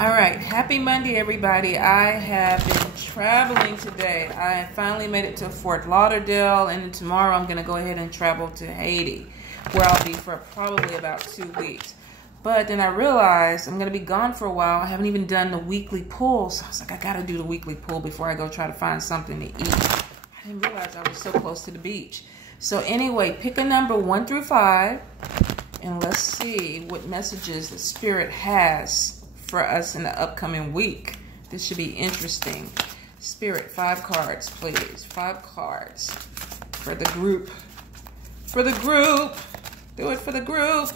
All right, happy Monday, everybody. I have been traveling today. I finally made it to Fort Lauderdale, and tomorrow I'm going to go ahead and travel to Haiti, where I'll be for probably about 2 weeks. But then I realized I'm going to be gone for a while. I haven't even done the weekly pull, so I was like, I got to do the weekly pull before I go try to find something to eat. I didn't realize I was so close to the beach. So anyway, pick a number 1 through 5, and let's see what messages the Spirit has for us in the upcoming week. This should be interesting. Spirit, 5 cards, please. 5 cards for the group. For the group. Do it for the group.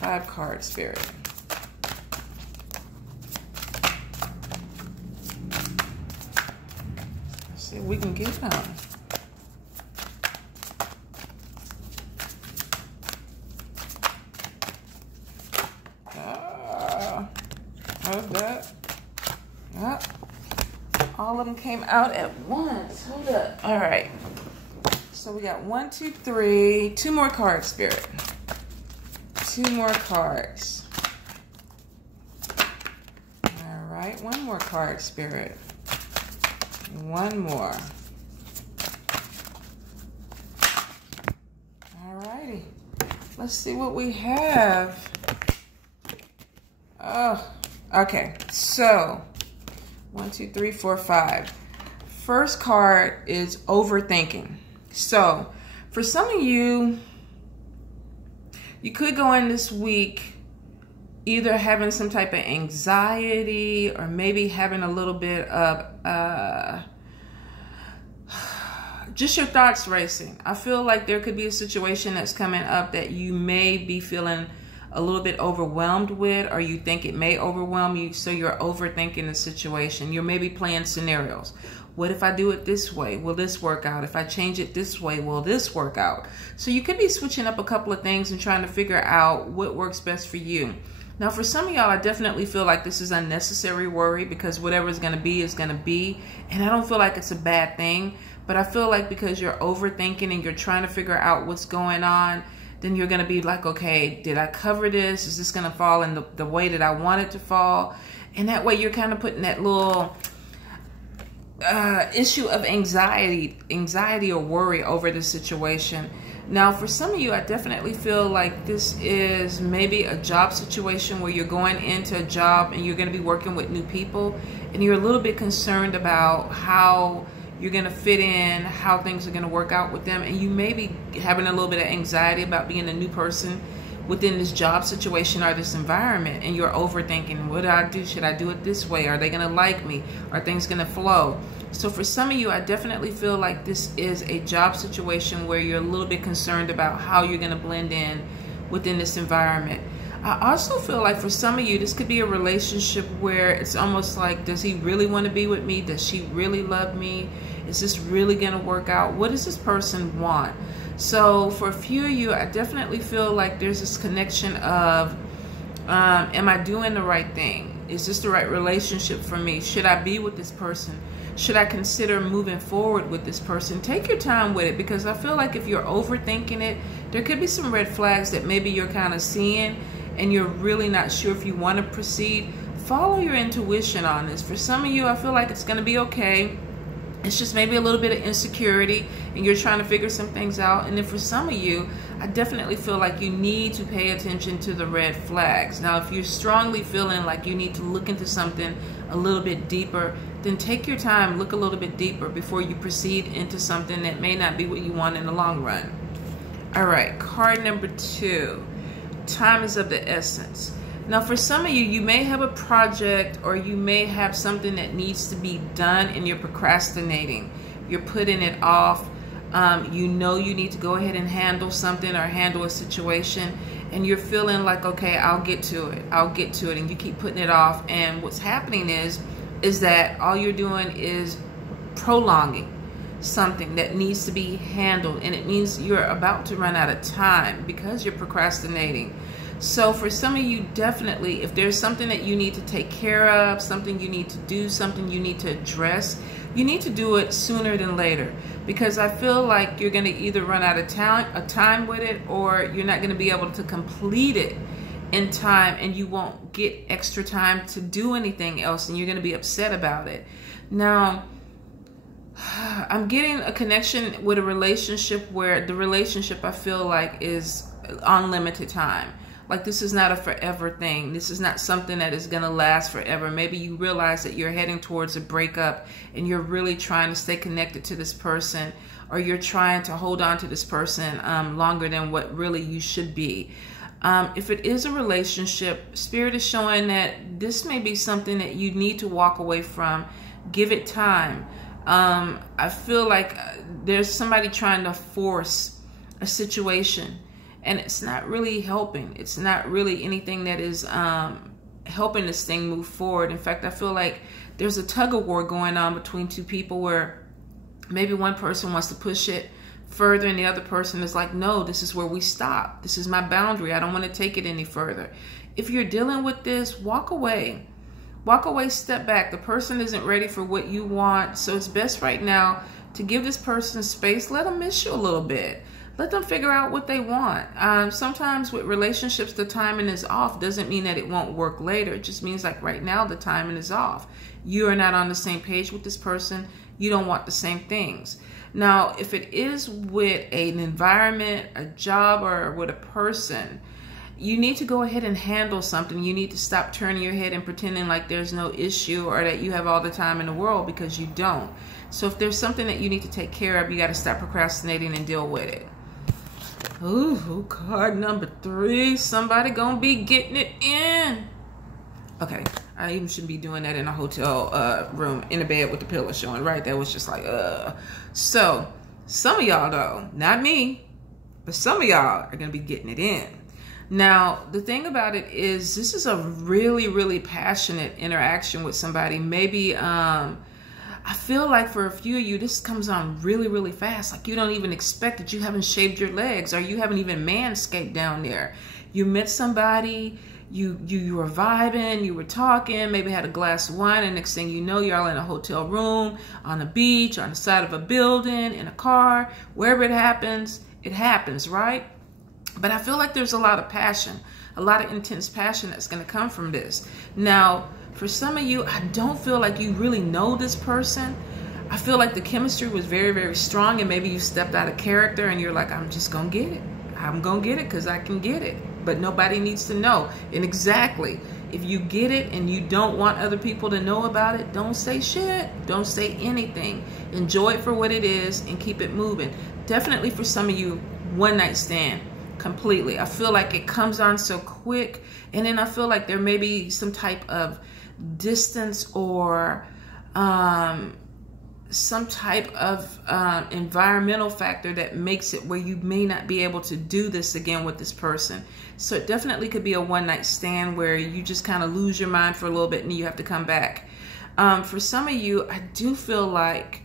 5 cards, Spirit. Let's see if we can get them. How's that? Yep. All of them came out at once. Hold up. All right. So we got 1, 2, 3. 2 more cards, Spirit. 2 more cards. All right. 1 more card, Spirit. 1 more. All righty. Let's see what we have. Oh. Okay, so 1, 2, 3, 4, 5. First card is overthinking. So for some of you, you could go in this week either having some type of anxiety or maybe having a little bit of just your thoughts racing. I feel like there could be a situation that's coming up that you may be feeling a little bit overwhelmed with, or you think it may overwhelm you, so you're overthinking the situation. You're maybe playing scenarios. What if I do it this way? Will this work out? If I change it this way, will this work out? So you could be switching up a couple of things and trying to figure out what works best for you. Now, for some of y'all, I definitely feel like this is unnecessary worry, because whatever is going to be is going to be. And I don't feel like it's a bad thing, but I feel like because you're overthinking and you're trying to figure out what's going on, then you're going to be like, okay, did I cover this? Is this going to fall in the way that I want it to fall? And that way you're kind of putting that little issue of anxiety or worry over the situation. Now, for some of you, I definitely feel like this is maybe a job situation where you're going into a job and you're going to be working with new people, and you're a little bit concerned about how you're going to fit in, how things are going to work out with them. And you may be having a little bit of anxiety about being a new person within this job situation or this environment. And you're overthinking, what do I do? Should I do it this way? Are they going to like me? Are things going to flow? So for some of you, I definitely feel like this is a job situation where you're a little bit concerned about how you're going to blend in within this environment. I also feel like for some of you, this could be a relationship where it's almost like, does he really want to be with me? Does she really love me? Is this really going to work out? What does this person want? So for a few of you, I definitely feel like there's this connection of, am I doing the right thing? Is this the right relationship for me? Should I be with this person? Should I consider moving forward with this person? Take your time with it, because I feel like if you're overthinking it, there could be some red flags that maybe you're kind of seeing and you're really not sure if you want to proceed. Follow your intuition on this. For some of you, I feel like it's going to be okay. It's just maybe a little bit of insecurity and you're trying to figure some things out. And then for some of you, I definitely feel like you need to pay attention to the red flags. Now, if you're strongly feeling like you need to look into something a little bit deeper, then take your time, look a little bit deeper before you proceed into something that may not be what you want in the long run. All right, card number 2. Time is of the essence. Now, for some of you, you may have a project or you may have something that needs to be done and you're procrastinating. You're putting it off. You know you need to go ahead and handle something or handle a situation, and you're feeling like, okay, I'll get to it. I'll get to it. And you keep putting it off. And what's happening is that all you're doing is prolonging something that needs to be handled. And it means you're about to run out of time because you're procrastinating. So for some of you, definitely, if there's something that you need to take care of, something you need to do, something you need to address, you need to do it sooner than later, because I feel like you're going to either run out of time with it, or you're not going to be able to complete it in time, and you won't get extra time to do anything else, and you're going to be upset about it. Now, I'm getting a connection with a relationship where the relationship, I feel like, is unlimited time. Like, this is not a forever thing. This is not something that is going to last forever. Maybe you realize that you're heading towards a breakup and you're really trying to stay connected to this person, or you're trying to hold on to this person longer than what really you should be. If it is a relationship, Spirit is showing that this may be something that you need to walk away from. Give it time. I feel like there's somebody trying to force a situation, and it's not really helping. It's not really anything that is helping this thing move forward. In fact, I feel like there's a tug of war going on between two people where maybe one person wants to push it further and the other person is like, no, this is where we stop. This is my boundary. I don't want to take it any further. If you're dealing with this, walk away. Walk away, step back. The person isn't ready for what you want. So it's best right now to give this person space. Let them miss you a little bit. Let them figure out what they want. Sometimes with relationships, the timing is off. Doesn't mean that it won't work later. It just means like right now, the timing is off. You are not on the same page with this person. You don't want the same things. Now, if it is with an environment, a job, or with a person, you need to go ahead and handle something. You need to stop turning your head and pretending like there's no issue or that you have all the time in the world, because you don't. So if there's something that you need to take care of, you got to stop procrastinating and deal with it. Ooh, card number 3. Somebody gonna be getting it in. Okay, I even shouldn't be doing that in a hotel room in a bed with the pillow showing, right? That was just like, So, some of y'all though, not me, but some of y'all are gonna be getting it in. Now, the thing about it is, this is a really, really passionate interaction with somebody. Maybe, I feel like for a few of you, this comes on really, really fast. Like you don't even expect it. You haven't shaved your legs, or you haven't even manscaped down there. You met somebody, you were vibing, you were talking, maybe had a glass of wine, and next thing you know, you're all in a hotel room, on the beach, on the side of a building, in a car, wherever it happens, right? But I feel like there's a lot of passion, a lot of intense passion that's going to come from this. Now, for some of you, I don't feel like you really know this person. I feel like the chemistry was very, very strong, and maybe you stepped out of character and you're like, I'm just going to get it. I'm going to get it because I can get it. But nobody needs to know. And exactly, if you get it and you don't want other people to know about it, don't say shit. Don't say anything. Enjoy it for what it is and keep it moving. Definitely for some of you, one night stand. Completely. I feel like it comes on so quick, and then I feel like there may be some type of distance or some type of environmental factor that makes it where you may not be able to do this again with this person. So it definitely could be a one-night stand where you just kind of lose your mind for a little bit and you have to come back. For some of you, I do feel like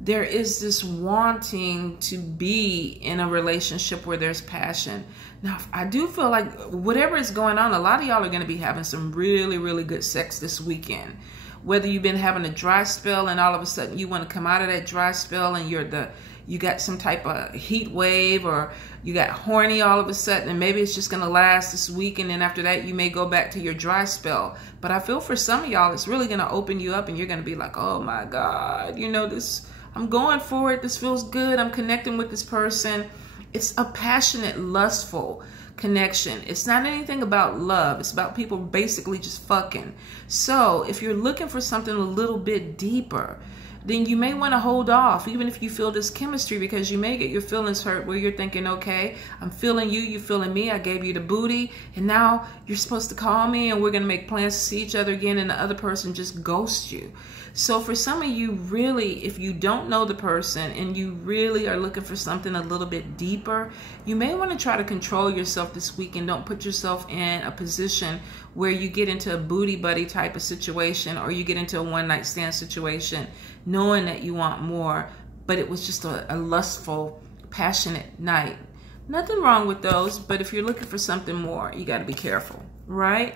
there is this wanting to be in a relationship where there's passion. Now, I do feel like whatever is going on, a lot of y'all are going to be having some really, really good sex this weekend. Whether you've been having a dry spell and all of a sudden you want to come out of that dry spell and you got some type of heat wave, or you got horny all of a sudden, and maybe it's just going to last this week, and then after that you may go back to your dry spell. But I feel for some of y'all, it's really going to open you up, and you're going to be like, oh my God, you know, I'm going for it. This feels good. I'm connecting with this person. It's a passionate, lustful connection. It's not anything about love. It's about people basically just fucking. So if you're looking for something a little bit deeper, then you may want to hold off, even if you feel this chemistry, because you may get your feelings hurt where you're thinking, okay, I'm feeling you, you're feeling me, I gave you the booty, and now you're supposed to call me and we're going to make plans to see each other again, and the other person just ghosts you. So for some of you, really, if you don't know the person and you really are looking for something a little bit deeper, you may want to try to control yourself this week and don't put yourself in a position where you get into a booty buddy type of situation, or you get into a one-night stand situation knowing that you want more, but it was just a lustful, passionate night. Nothing wrong with those, but if you're looking for something more, you got to be careful, right?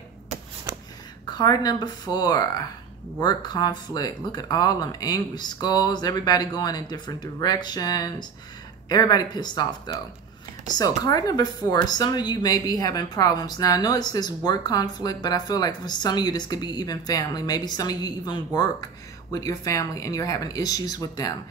Card number 4. Work conflict. Look at all them angry skulls. Everybody going in different directions. Everybody pissed off though. So card number 4, some of you may be having problems. Now I know it says work conflict, but I feel like for some of you this could be even family. Maybe some of you even work with your family and you're having issues with them.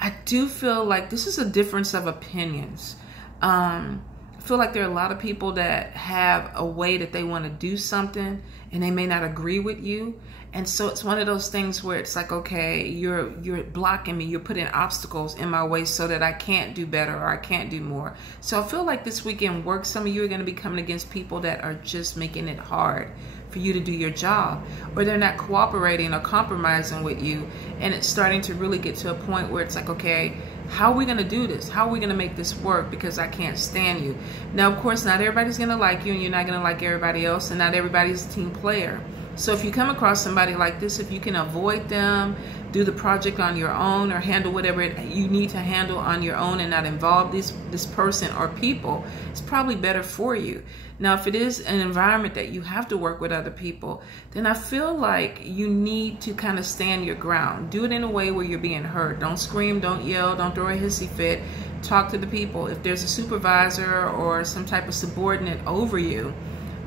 I do feel like this is a difference of opinions. I feel like there are a lot of people that have a way that they want to do something and they may not agree with you. And so it's one of those things where it's like, okay, you're blocking me, you're putting obstacles in my way so that I can't do better or I can't do more. So I feel like this weekend work, some of you are going to be coming against people that are just making it hard for you to do your job, or they're not cooperating or compromising with you. And it's starting to really get to a point where it's like, okay, how are we going to do this? How are we going to make this work? Because I can't stand you. Now, of course, not everybody's going to like you and you're not going to like everybody else, and not everybody's a team player. So if you come across somebody like this, if you can avoid them, do the project on your own, or handle whatever you need to handle on your own and not involve this person or people, it's probably better for you. Now, if it is an environment that you have to work with other people, then I feel like you need to kind of stand your ground. Do it in a way where you're being heard. Don't scream, don't yell, don't throw a hissy fit. Talk to the people. If there's a supervisor or some type of subordinate over you,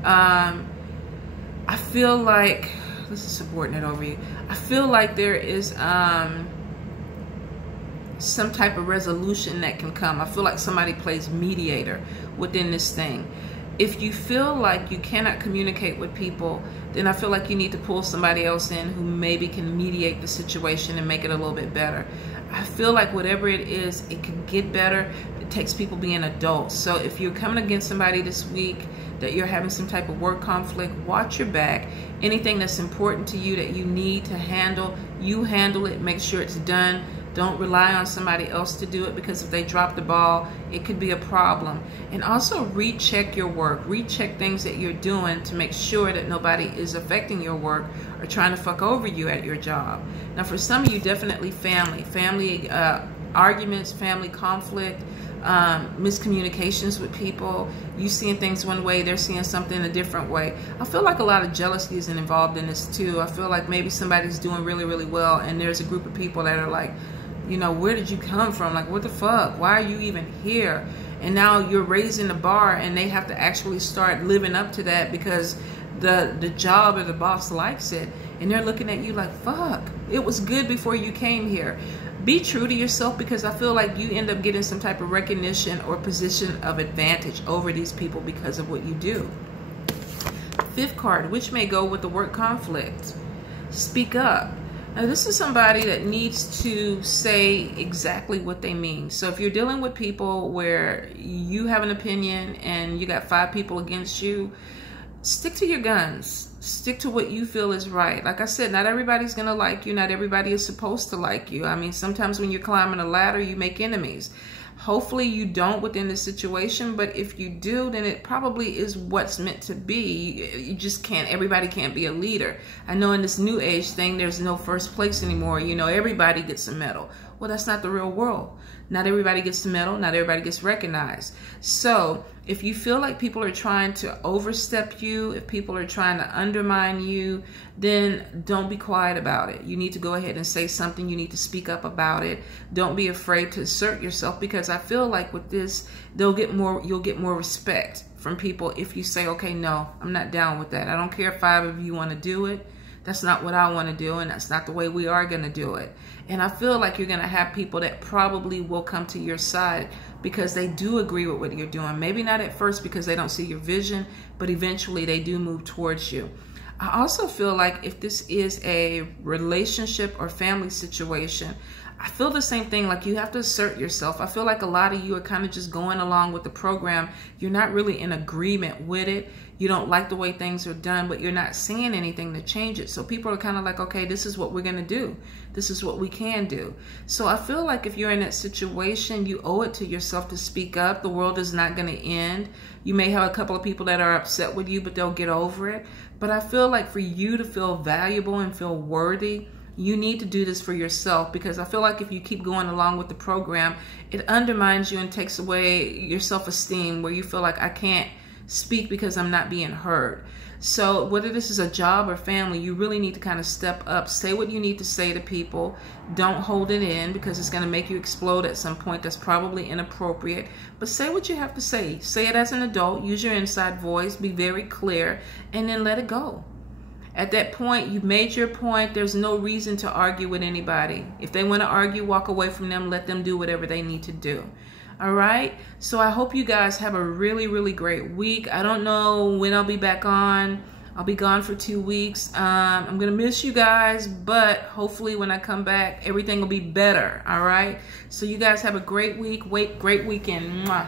I feel like this is subordinate over you. I feel like there is some type of resolution that can come. I feel like somebody plays mediator within this thing. If you feel like you cannot communicate with people, then I feel like you need to pull somebody else in who maybe can mediate the situation and make it a little bit better. I feel like whatever it is, it can get better. It takes people being adults. So if you're coming against somebody this week that you're having some type of work conflict, watch your back. Anything that's important to you that you need to handle, you handle it. Make sure it's done. Don't rely on somebody else to do it, because if they drop the ball, it could be a problem. And also recheck your work. Recheck things that you're doing to make sure that nobody is affecting your work or trying to fuck over you at your job. Now, for some of you, definitely family arguments, family conflict, miscommunications with people. You seeing things one way, they're seeing something a different way. I feel like a lot of jealousy is involved in this too. I feel like maybe somebody's doing really, really well, and there's a group of people that are like, you know, where did you come from? Like, what the fuck? Why are you even here? And now you're raising the bar, and they have to actually start living up to that because the job or the boss likes it, and they're looking at you like, fuck, it was good before you came here. Be true to yourself, because I feel like you end up getting some type of recognition or position of advantage over these people because of what you do. 5th card, which may go with the work conflict. Speak up. Now, this is somebody that needs to say exactly what they mean. So if you're dealing with people where you have an opinion and you got 5 people against you, stick to your guns. Stick to what you feel is right. Like I said, not everybody's going to like you. Not everybody is supposed to like you. I mean, sometimes when you're climbing a ladder, you make enemies. Hopefully you don't within this situation, but if you do, then it probably is what's meant to be. You just can't, everybody can't be a leader. I know in this new age thing, there's no first place anymore. You know, everybody gets a medal. Well, that's not the real world. Not everybody gets a medal. Not everybody gets recognized. So if you feel like people are trying to overstep you, if people are trying to undermine you, then don't be quiet about it. You need to go ahead and say something. You need to speak up about it. Don't be afraid to assert yourself, because I feel like with this, you'll get more respect from people if you say, okay, no, I'm not down with that. I don't care if 5 of you want to do it. That's not what I want to do, and that's not the way we are going to do it. And I feel like you're going to have people that probably will come to your side because they do agree with what you're doing. Maybe not at first because they don't see your vision, but eventually they do move towards you. I also feel like if this is a relationship or family situation, I feel the same thing. Like, you have to assert yourself. I feel like a lot of you are kind of just going along with the program. You're not really in agreement with it. You don't like the way things are done, but you're not saying anything to change it. So people are kind of like, okay, this is what we're going to do. This is what we can do. So I feel like if you're in that situation, you owe it to yourself to speak up. The world is not going to end. You may have a couple of people that are upset with you, but they'll get over it. But I feel like for you to feel valuable and feel worthy, you need to do this for yourself, because I feel like if you keep going along with the program, it undermines you and takes away your self-esteem, where you feel like, I can't speak because I'm not being heard. So whether this is a job or family, you really need to kind of step up. Say what you need to say to people. Don't hold it in, because it's going to make you explode at some point. That's probably inappropriate. But say what you have to say. Say it as an adult. Use your inside voice. Be very clear. And then let it go. At that point, you've made your point. There's no reason to argue with anybody. If they want to argue, walk away from them. Let them do whatever they need to do. All right? So I hope you guys have a really, really great week. I don't know when I'll be back on. I'll be gone for 2 weeks. I'm going to miss you guys, but hopefully when I come back, everything will be better. All right? So you guys have a great week. Great weekend. Mwah.